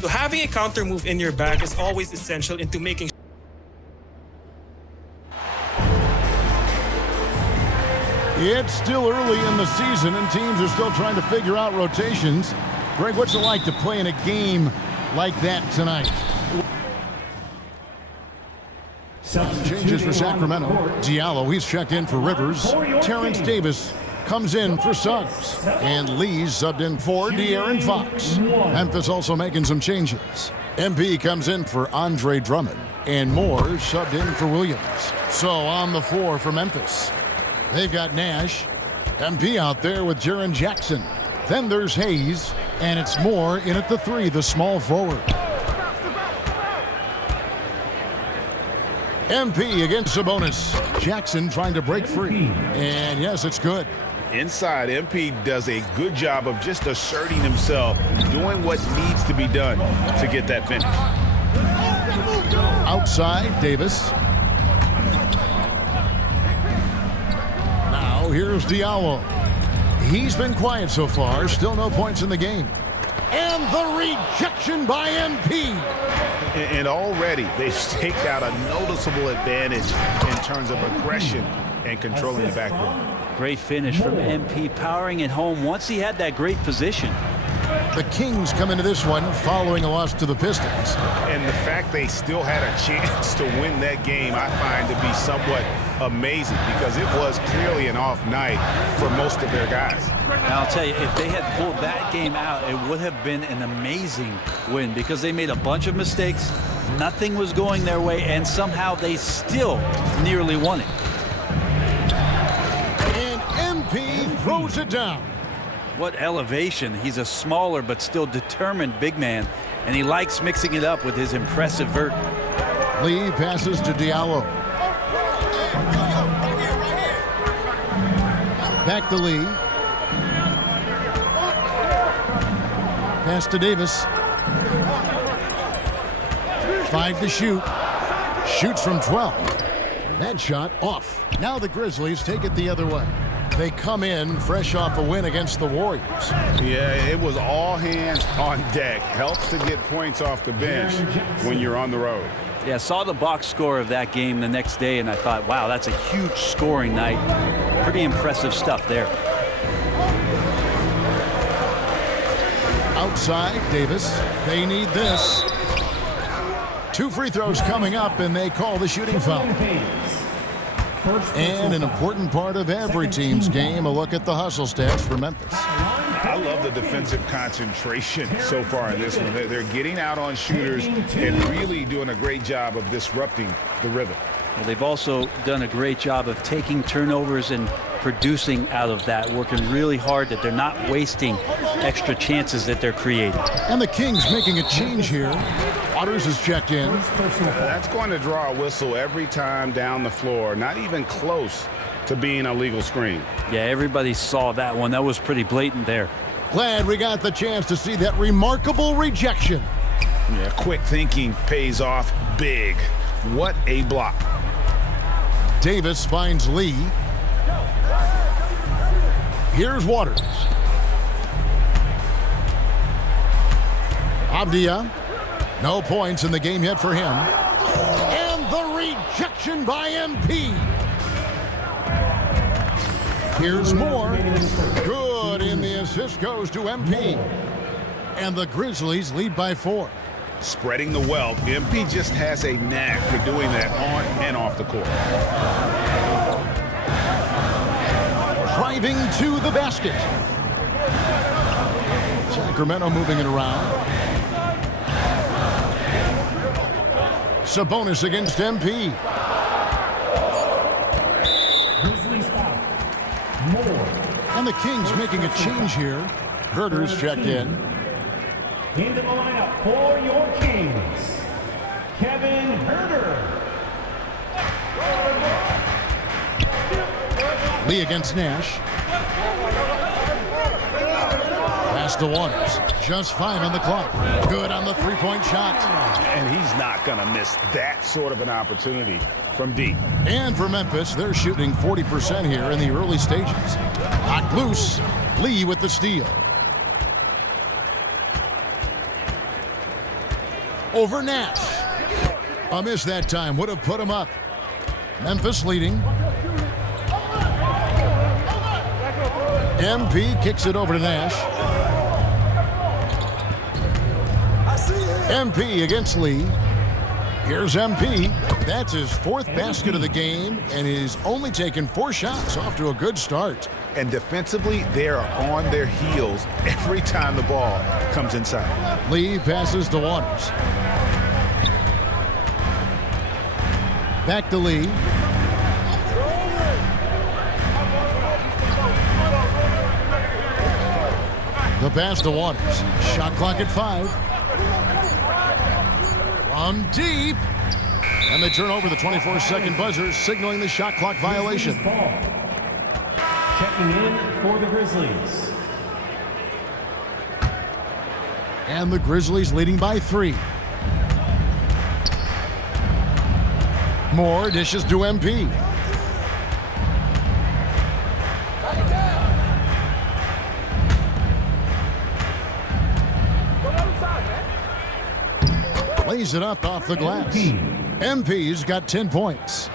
So having a counter move in your bag is always essential into making. It's still early in the season, and teams are still trying to figure out rotations. Greg, what's it like to play in a game like that tonight? Changes for Sacramento. Diallo, he's checked in for Rivers. Terrence Davis comes in for Suggs. And Lee's subbed in for De'Aaron Fox. Memphis also making some changes. MP comes in for Andre Drummond. And Moore subbed in for Williams. So on the floor for Memphis, they've got Nash. MP out there with Jaren Jackson. Then there's Hayes. And it's Moore in at the 3, the small forward. MP against Sabonis. Jackson trying to break free. And yes, it's good. Inside, MP does a good job of just asserting himself, doing what needs to be done to get that finish. Outside, Davis. Now here's Diallo. He's been quiet so far. Still no points in the game. And the rejection by MP. And already they've staked out a noticeable advantage in terms of aggression and controlling the backboard. Great finish from MP, powering it home once he had that great position. The Kings come into this one following a loss to the Pistons. And the fact they still had a chance to win that game, I find to be somewhat amazing, because it was clearly an off night for most of their guys. And I'll tell you, if they had pulled that game out, it would have been an amazing win, because they made a bunch of mistakes. Nothing was going their way, and somehow they still nearly won it. And MP throws it down. What elevation. He's a smaller but still determined big man, and he likes mixing it up with his impressive vert. Lee passes to Diallo. Back to Lee. Pass to Davis. 5 to shoot. Shoots from 12. That shot off. Now the Grizzlies take it the other way. They come in fresh off a win against the Warriors. Yeah, it was all hands on deck. Helps to get points off the bench when you're on the road. Yeah, saw the box score of that game the next day, and I thought, wow, that's a huge scoring night. Pretty impressive stuff there. Outside, Davis. They need this. 2 free throws coming up, and they call the shooting foul. And an important part of every team's game, a look at the hustle stats for Memphis. I love the defensive concentration so far in this one. They're getting out on shooters and really doing a great job of disrupting the rhythm. Well, they've also done a great job of taking turnovers and producing out of that, working really hard that they're not wasting extra chances that they're creating. And the Kings making a change here. Waters is checked in. That's going to draw a whistle every time down the floor. Not even close to being a legal screen. Yeah, everybody saw that one. That was pretty blatant there. Glad we got the chance to see that remarkable rejection. Yeah, quick thinking pays off big. What a block. Davis finds Lee. Here's Waters. Abdia. No points in the game yet for him. And the rejection by MP. Here's Moore. Good, and the assist goes to MP. And the Grizzlies lead by 4. Spreading the wealth. MP just has a knack for doing that on and off the court. Driving to the basket. Sacramento moving it around. Sabonis against MP. Grizzlies foul. Moore. And the Kings making a change here. Herter's checked in. Into the lineup for your Kings, Kevin Huerter. Lee against Nash. Pass to Waters. Just 5 on the clock. Good on the three-point shot. And he's not going to miss that sort of an opportunity from deep. And for Memphis, they're shooting 40% here in the early stages. Knocked loose. Lee with the steal. over Nash. A miss that time would have put him up. Memphis leading. MP kicks it over to Nash. MP against Lee. Here's MP. That's his 4th basket of the game, and he's only taken 4 shots, off to a good start. And defensively, they are on their heels every time the ball comes inside. Lee passes to Waters. Back to Lee. The pass to Waters. Shot clock at 5. From deep. And they turn over the 24-second buzzer, signaling the shot clock violation. Checking in for the Grizzlies. And the Grizzlies leading by 3. Moore dishes to MP. Plays it up off the glass. MP's got 10 points.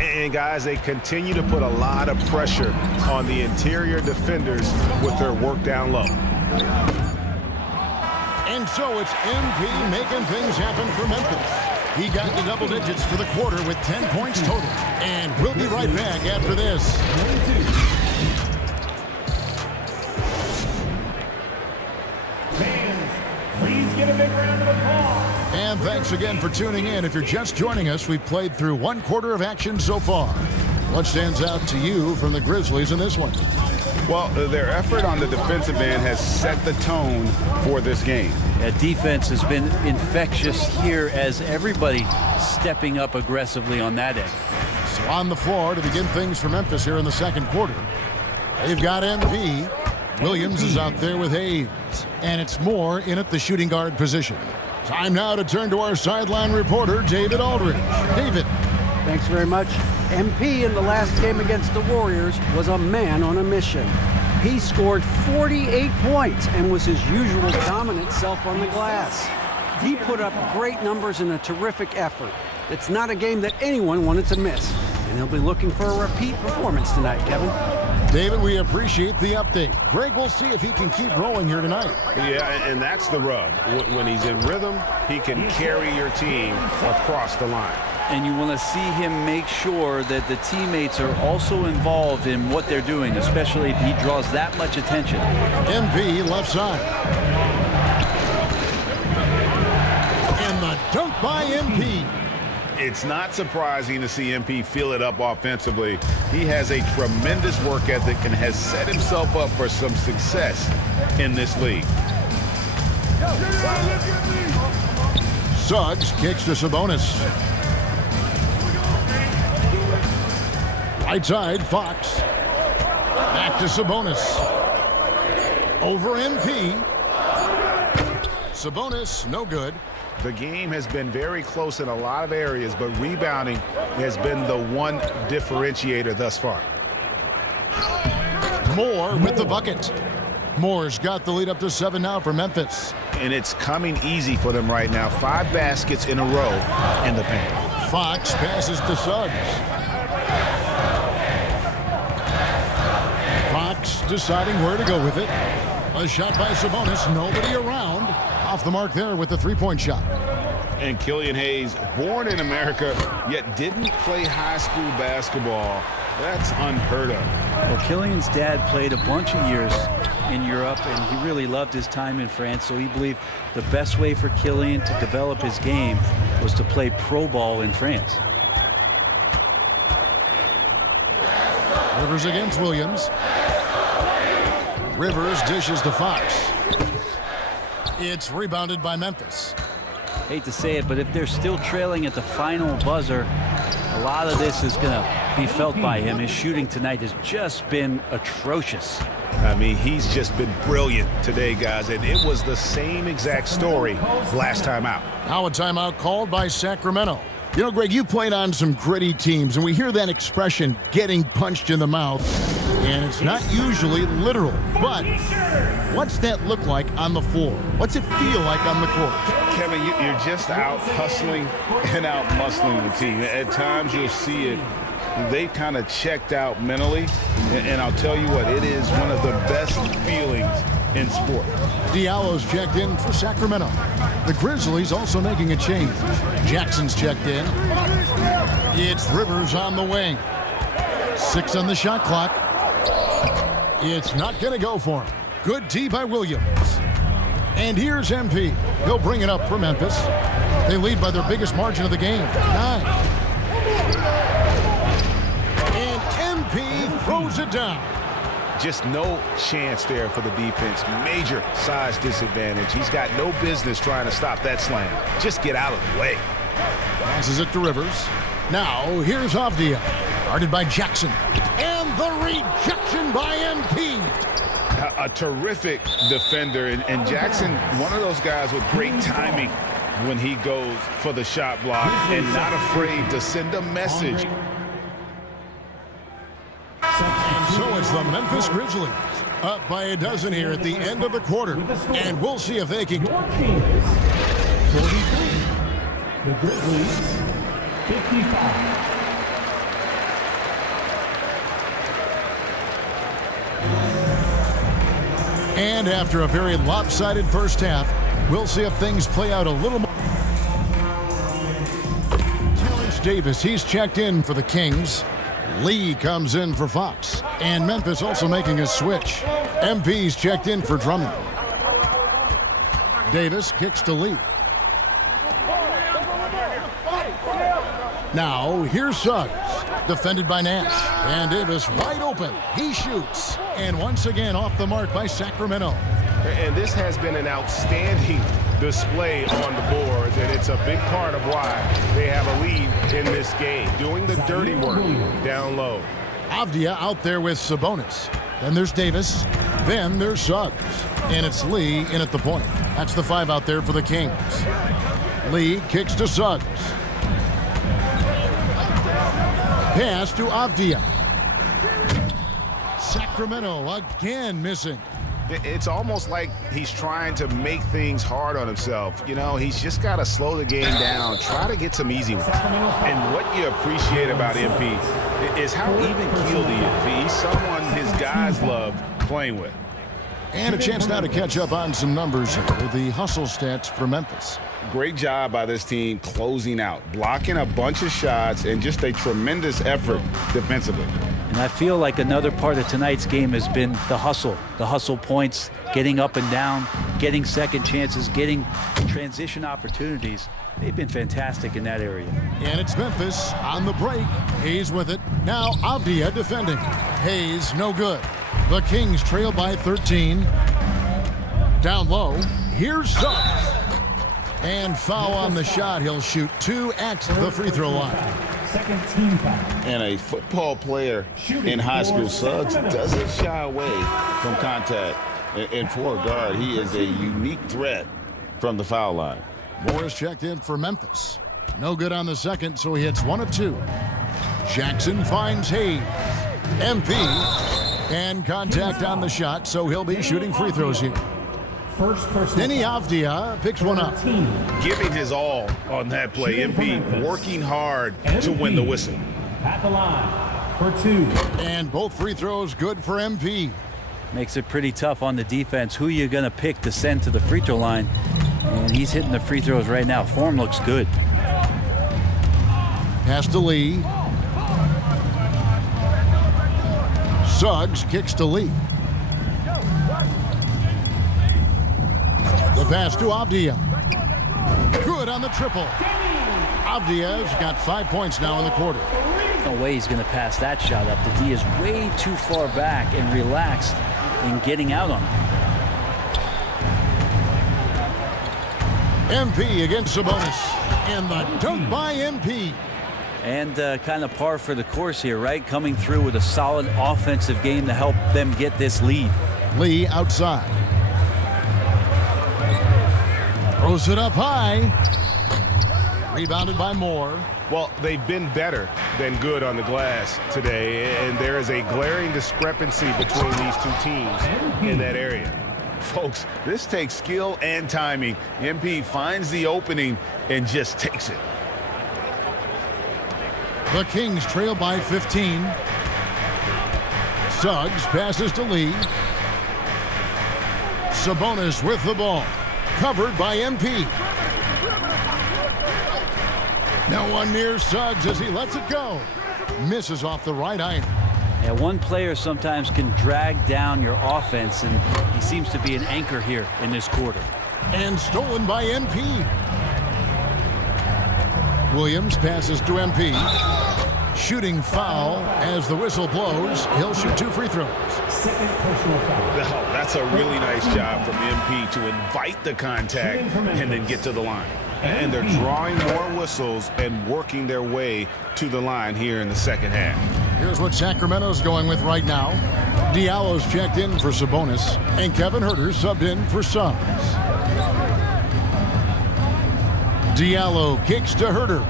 And guys, they continue to put a lot of pressure on the interior defenders with their work down low. And so it's MP making things happen for Memphis. He got into double digits for the quarter with 10 points total. And we'll be right back after this. Fans, please give a big round of applause. And thanks again for tuning in. If you're just joining us, we've played through 1 quarter of action so far. What stands out to you from the Grizzlies in this one? Well, their effort on the defensive end has set the tone for this game. Defense has been infectious here as everybody stepping up aggressively on that end. So on the floor to begin things for Memphis here in the 2nd quarter. They've got MP. Williams is out there with Hayes. And it's Moore in at the shooting guard position. Time now to turn to our sideline reporter, David Aldridge. David. Thanks very much. MP in the last game against the Warriors was a man on a mission. He scored 48 points and was his usual dominant self on the glass. He put up great numbers in a terrific effort. It's not a game that anyone wanted to miss. And he'll be looking for a repeat performance tonight, Kevin. David, we appreciate the update. Greg, we'll see if he can keep rolling here tonight. Yeah, and that's the rub. When he's in rhythm, he can carry your team across the line. And you want to see him make sure that the teammates are also involved in what they're doing, especially if he draws that much attention. MP left side. And the dunk by MP. It's not surprising to see MP fill it up offensively. He has a tremendous work ethic and has set himself up for some success in this league. Suggs kicks to Sabonis. Right side, Fox. Back to Sabonis. Over MP. Sabonis, no good. The game has been very close in a lot of areas, but rebounding has been the one differentiator thus far. Moore with the bucket. Moore's got the lead up to 7 now for Memphis. And it's coming easy for them right now. 5 baskets in a row in the paint. Fox passes to Suggs. Fox deciding where to go with it. A shot by Sabonis, nobody around. Off the mark there with the 3-point shot. And Killian Hayes, born in America, yet didn't play high school basketball. That's unheard of. Well, Killian's dad played a bunch of years in Europe, and he really loved his time in France, so he believed the best way for Killian to develop his game was to play pro ball in France. Rivers against Williams. Rivers dishes to Fox. It's rebounded by Memphis. Hate to say it, but if they're still trailing at the final buzzer, a lot of this is going to be felt by him. His shooting tonight has just been atrocious. I mean, he's just been brilliant today, guys, and it was the same exact story last time out. Now a timeout called by Sacramento. You know, Greg, you played on some gritty teams, and we hear that expression, getting punched in the mouth. And it's not usually literal, but what's that look like on the floor? What's it feel like on the court? Kevin, you're just out hustling and out muscling the team. At times you'll see it. They've kind of checked out mentally, and I'll tell you what, it is one of the best feelings in sport. Diallo's checked in for Sacramento. The Grizzlies also making a change. Jackson's checked in. It's Rivers on the wing. 6 on the shot clock. It's not going to go for him. Good D by Williams. And here's MP. He'll bring it up for Memphis. They lead by their biggest margin of the game, 9. And MP throws it down. Just no chance there for the defense. Major size disadvantage. He's got no business trying to stop that slam. Just get out of the way. Passes it to Rivers. Now, here's Avdia. Guarded by Jackson. And the rejection by MP. A terrific defender. And Jackson, one of those guys with great timing when he goes for the shot block and not afraid to send a message. And so it's the Memphis Grizzlies up by a dozen here at the end of the quarter. And we'll see if they can. Your Kings, 43. The Grizzlies, 55. And after a very lopsided first half, we'll see if things play out a little more. Terrence Davis, he's checked in for the Kings. Lee comes in for Fox. And Memphis also making a switch. MP's checked in for Drummond. Davis kicks to Lee. Now, here's Suggs. Defended by Nash. And Davis wide open. He shoots. And once again off the mark by Sacramento. And this has been an outstanding display on the boards, and it's a big part of why they have a lead in this game, doing the dirty work down low. Avdia out there with Sabonis. Then there's Davis. Then there's Suggs. And it's Lee in at the point. That's the 5 out there for the Kings. Lee kicks to Suggs. Pass to Avdia. Sacramento again missing. It's almost like he's trying to make things hard on himself. You know, he's just got to slow the game down, try to get some easy ones. And what you appreciate about MP is how even-keeled he is. He's someone his guys love playing with. And a chance now to catch up on some numbers here. The hustle stats for Memphis. Great job by this team closing out, blocking a bunch of shots, and just a tremendous effort defensively. And I feel like another part of tonight's game has been the hustle points, getting up and down, getting second chances, getting transition opportunities. They've been fantastic in that area. And it's Memphis on the break. Hayes with it. Now Avdia defending. Hayes no good. The Kings trail by 13. Down low. Here's Suggs. And foul on the shot. He'll shoot 2 at the free throw line. Second team foul. And a football player in high school, Suggs doesn't shy away from contact. And for a guard, he is a unique threat from the foul line. Morris checked in for Memphis. No good on the second, so he hits 1 of 2. Jackson finds Hayes. MP. And contact on the shot, so he'll be shooting free throws here. First person. Denny Avdia picks one up. Giving his all on that play. MP working hard to win the whistle. At the line for 2. And both free throws good for MP. Makes it pretty tough on the defense. Who you're going to pick to send to the free throw line. And he's hitting the free throws right now. Form looks good. Pass to Lee. Suggs kicks to Lee. The pass to Avdia. Good on the triple. Avdia's got 5 points now in the quarter. No way he's going to pass that shot up. The D is way too far back and relaxed in getting out on him. MP against Sabonis. And the dunk by MP. And kind of par for the course here, right? Coming through with a solid offensive game to help them get this lead. Lee outside. Throws it up high. Rebounded by Moore. Well, they've been better than good on the glass today, and there is a glaring discrepancy between these two teams in that area. Folks, this takes skill and timing. MP finds the opening and just takes it. The Kings trail by 15. Suggs passes to Lee. Sabonis with the ball. Covered by MP. Now one near Suggs as he lets it go. Misses off the right iron. Yeah, one player sometimes can drag down your offense, and he seems to be an anchor here in this quarter. And stolen by MP. Williams passes to MP. Shooting foul as the whistle blows. He'll shoot 2 free throws. Second personal foul. Oh, that's a really nice job from MP to invite the contact and then get to the line. And they're drawing more whistles and working their way to the line here in the second half. Here's what Sacramento's going with right now. Diallo's checked in for Sabonis, and Kevin Huerter subbed in for Suggs. Diallo kicks to Huerter.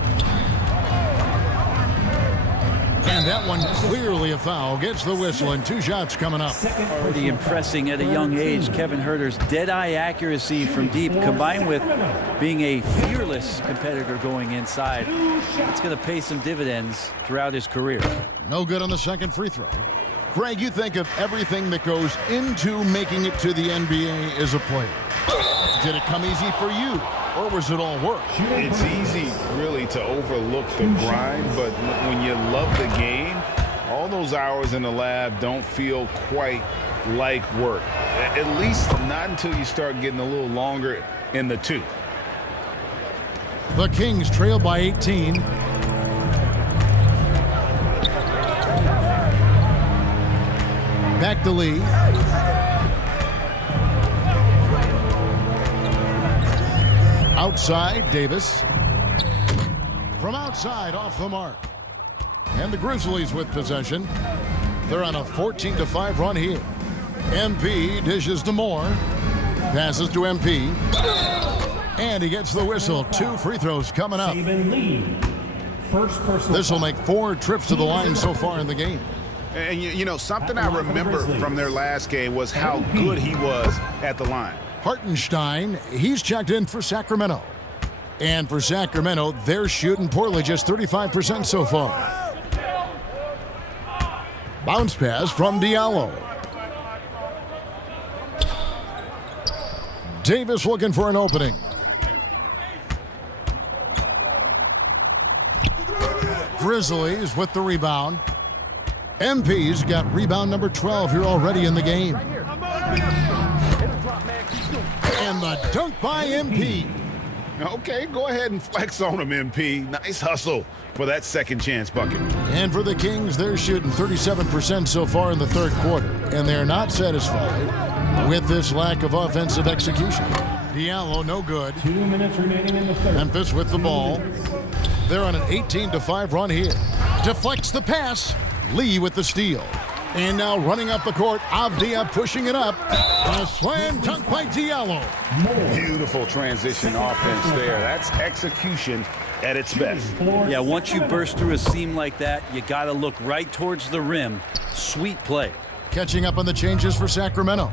And that one clearly a foul. Gets the whistle, and 2 shots coming up. Already impressing at a young age. Kevin Huerter's dead-eye accuracy from deep, combined with being a fearless competitor going inside. It's going to pay some dividends throughout his career. No good on the second free throw. Greg, you think of everything that goes into making it to the NBA as a player. Did it come easy for you, or was it all work? It's easy, really, to overlook the grind, but when you love the game, all those hours in the lab don't feel quite like work. At least not until you start getting a little longer in the tooth. The Kings trail by 18. Back to Lee. Outside, Davis. From outside, off the mark. And the Grizzlies with possession. They're on a 14-5 run here. MP dishes to Moore. Passes to MP. And he gets the whistle. 2 free throws coming up. This will make 4 trips to the line so far in the game. And you know, something I remember from their last game was how good he was at the line. Hartenstein, he's checked in for Sacramento. And for Sacramento, they're shooting poorly, just 35% so far. Bounce pass from Diallo. Davis looking for an opening. Grizzlies with the rebound. MP's got rebound number 12 here already in the game. And the dunk by MP. Okay, go ahead and flex on him, MP. Nice hustle for that second chance bucket. And for the Kings, they're shooting 37% so far in the third quarter. And they're not satisfied with this lack of offensive execution. Diallo, no good. 2 minutes remaining in the third. Memphis with the ball. They're on an 18-5 run here. Deflects the pass. Lee with the steal. And now running up the court, Avdia pushing it up. A slam dunk by Diallo. Beautiful transition offense there. That's execution at its best. Yeah, once you burst through a seam like that, you got to look right towards the rim. Sweet play. Catching up on the changes for Sacramento.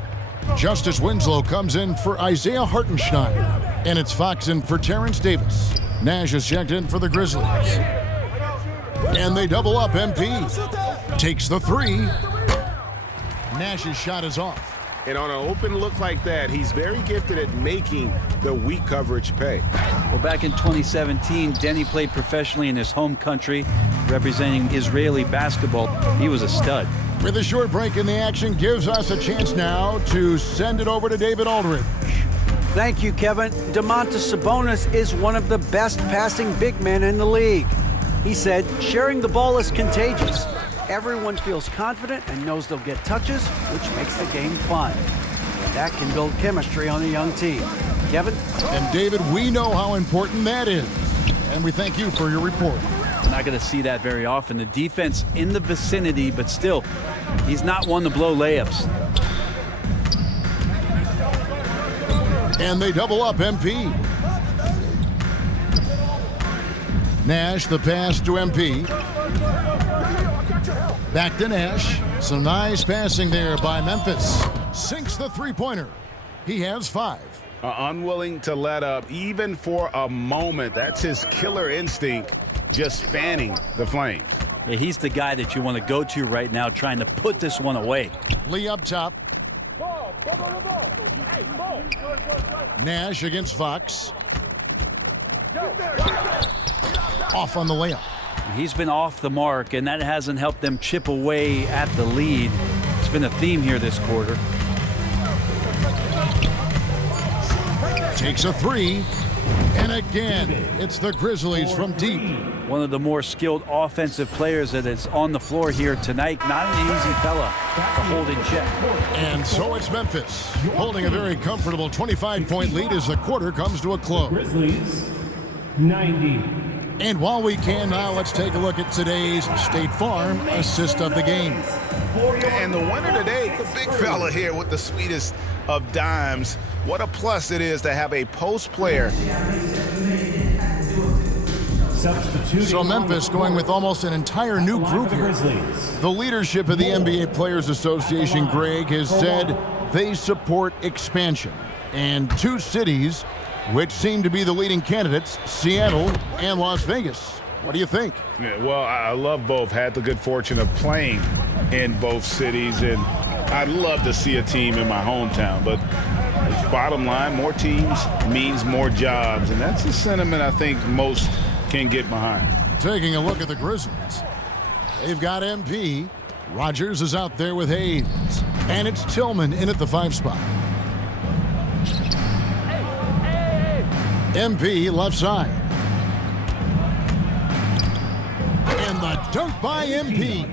Justice Winslow comes in for Isaiah Hartenstein. And it's Fox in for Terrence Davis. Nash is checked in for the Grizzlies. And they double up. MP takes the 3. Nash's shot is off. And on an open look like that, he's very gifted at making the weak coverage pay. Well, back in 2017, Denny played professionally in his home country, representing Israeli basketball. He was a stud. With a short break in the action, gives us a chance now to send it over to David Aldridge. Thank you, Kevin. Domantas Sabonis is one of the best passing big men in the league. He said, sharing the ball is contagious. Everyone feels confident and knows they'll get touches, which makes the game fun. And that can build chemistry on a young team. Kevin? And David, we know how important that is. And we thank you for your report. We're not going to see that very often. The defense in the vicinity, but still, he's not one to blow layups. And they double up MP. Nash, the pass to MP. Back to Nash. Some nice passing there by Memphis. Sinks the three-pointer. He has 5. Unwilling to let up even for a moment. That's his killer instinct, just fanning the flames. Yeah, he's the guy that you want to go to right now, trying to put this one away. Lee up top. Nash against Fox. Off on the layup. He's been off the mark, and that hasn't helped them chip away at the lead. It's been a theme here this quarter. Takes a 3. And again, it's the Grizzlies from deep. One of the more skilled offensive players that is on the floor here tonight. Not an easy fella to hold in check. And so it's Memphis, holding a very comfortable 25-point lead as the quarter comes to a close. Grizzlies, 90. And while we can now, let's take a look at today's State Farm assist of the game. And the winner today, the big fella here with the sweetest of dimes. What a plus it is to have a post player. So Memphis going with almost an entire new group here. The leadership of the NBA Players Association, Greg, has said they support expansion. And 2 cities which seem to be the leading candidates, Seattle and Las Vegas. What do you think? Yeah, well, I love both. Had the good fortune of playing in both cities, and I'd love to see a team in my hometown. But bottom line, more teams means more jobs, and that's a sentiment I think most can get behind. Taking a look at the Grizzlies. They've got MP. Rogers is out there with Hayes. And it's Tillman in at the 5 spot. MP left side. And the dunk by MP.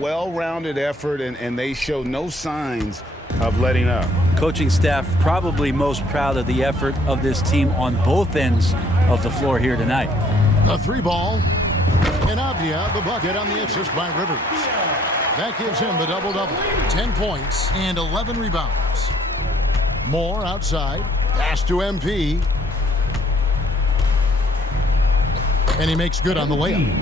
Well-rounded effort, and they show no signs of letting up. Coaching staff probably most proud of the effort of this team on both ends of the floor here tonight. The 3 ball. And Avdia the bucket on the assist by Rivers. That gives him the double-double. 10 points and 11 rebounds. Moore outside. Pass to MP. And he makes good on the layup.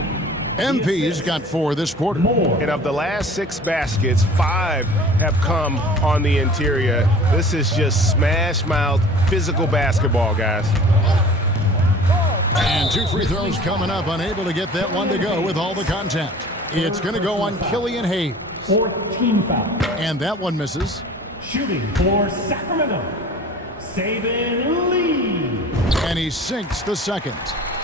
MP's got 4 this quarter. And of the last 6 baskets, 5 have come on the interior. This is just smash-mouth physical basketball, guys. And 2 free throws coming up, unable to get that one to go with all the contact. It's going to go on Killian Hayes. 4th team foul. And that one misses. Shooting for Sacramento, Saban Lee. And he sinks the second.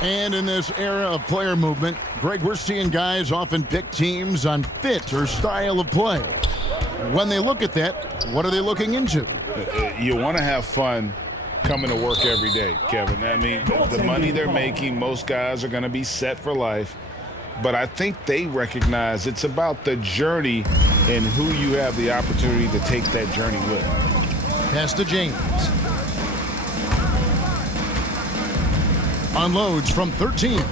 And in this era of player movement, Greg, we're seeing guys often pick teams on fit or style of play. When they look at that, what are they looking into? You want to have fun coming to work every day, Kevin. I mean, the money they're making, most guys are going to be set for life. But I think they recognize it's about the journey and who you have the opportunity to take that journey with. Pass to James. Unloads from 13.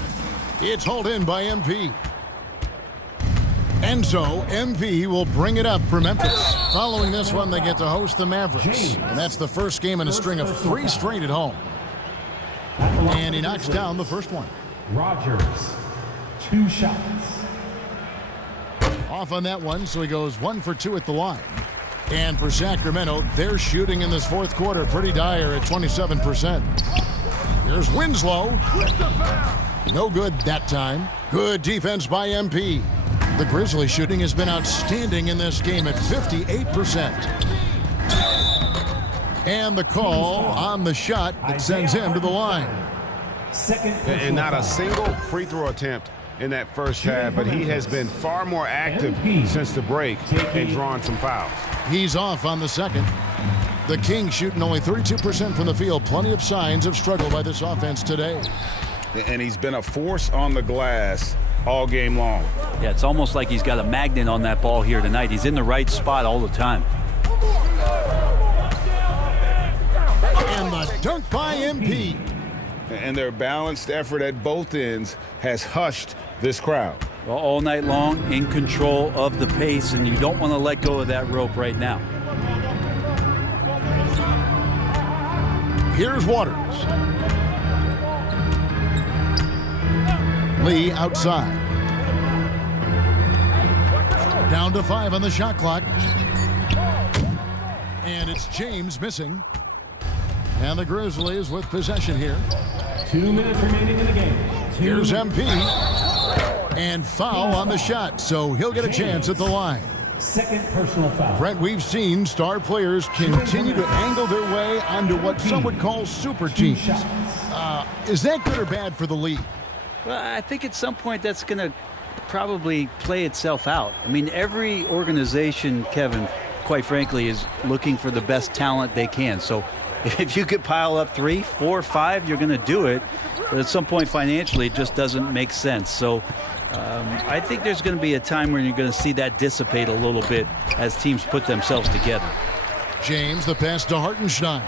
It's hauled in by MP. And so MP will bring it up for Memphis. Following this one, they get to host the Mavericks. And that's the first game in a string of 3 straight at home. And he knocks down the first one. Rogers, 2 shots. Off on that one, so he goes 1 for 2 at the line. And for Sacramento, their shooting in this 4th quarter pretty dire at 27%. Here's Winslow. No good that time. Good defense by MP. The Grizzlies shooting has been outstanding in this game at 58%. And the call on the shot that sends him to the line. And not a single free throw attempt in that first half, but he has been far more active since the break and drawn some fouls. He's off on the second. The Kings shooting only 32% from the field. Plenty of signs of struggle by this offense today. And he's been a force on the glass all game long. Yeah, it's almost like he's got a magnet on that ball here tonight. He's in the right spot all the time. And the dunk by MP. And their balanced effort at both ends has hushed this crowd. Well, all night long, in control of the pace, and you don't want to let go of that rope right now. Here's Waters. Lee outside. Down to 5 on the shot clock. And it's James missing. And the Grizzlies with possession here. 2 minutes remaining in the game. Here's MP. And foul on the shot, so he'll get a chance at the line. Second personal foul. Brent, we've seen star players continue to angle their way onto what some would call super teams. Is that good or bad for the league? Well, I think at some point that's going to probably play itself out. I mean, every organization, Kevin, quite frankly, is looking for the best talent they can. So if you could pile up 3, 4, 5, you're going to do it. But at some point financially, it just doesn't make sense. So I think there's going to be a time where you're going to see that dissipate a little bit as teams put themselves together. James, the pass to Hartenstein.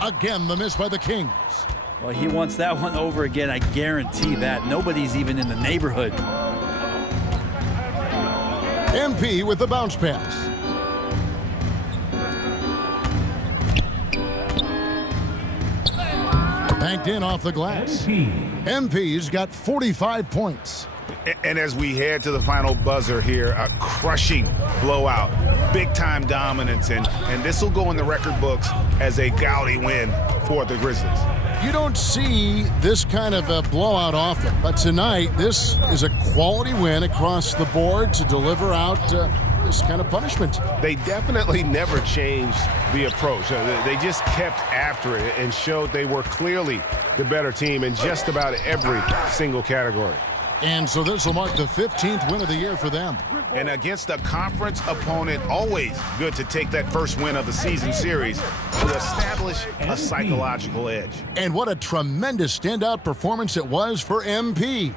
Again, the miss by the Kings. Well, he wants that one over again, I guarantee that. Nobody's even in the neighborhood. MP with the bounce pass. Banked in off the glass. MP's got 45 points. And as we head to the final buzzer here, a crushing blowout, big-time dominance, and this will go in the record books as a gaudy win for the Grizzlies. You don't see this kind of a blowout often, but tonight this is a quality win across the board to deliver out this kind of punishment. They definitely never changed the approach. They just kept after it and showed they were clearly the better team in just about every single category. And so this will mark the 15th win of the year for them. And against a conference opponent, always good to take that first win of the season series to establish a psychological edge. And what a tremendous standout performance it was for MP.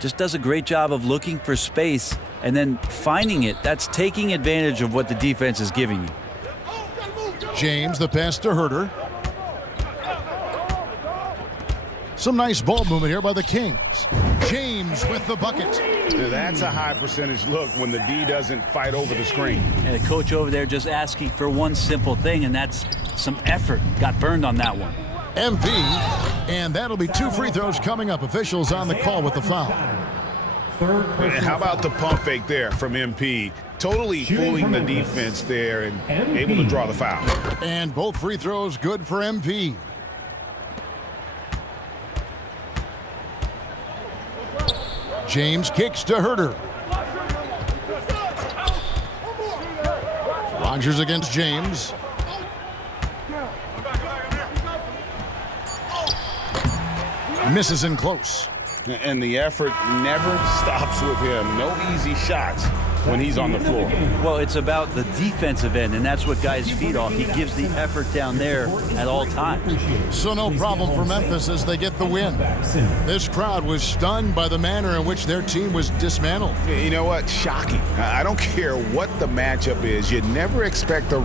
Just does a great job of looking for space and then finding it. That's taking advantage of what the defense is giving you. James, the pass to Herter. Some nice ball movement here by the Kings. James with the bucket. That's a high percentage look when the D doesn't fight over the screen. And the coach over there just asking for one simple thing, and that's some effort. Got burned on that one. MP, and that'll be 2 free throws coming up. Officials on the call with the foul. And how about the pump fake there from MP? Totally fooling the defense there and able to draw the foul. And both free throws good for MP. James kicks to Herter. Rogers against James. Misses in close. And the effort never stops with him. No easy shots when he's on the floor. Well, it's about the defensive end, and that's what guys feed off. He gives the effort down there at all times. So no problem for Memphis as they get the win. This crowd was stunned by the manner in which their team was dismantled. You know what? Shocking. I don't care what the matchup is. You never expect a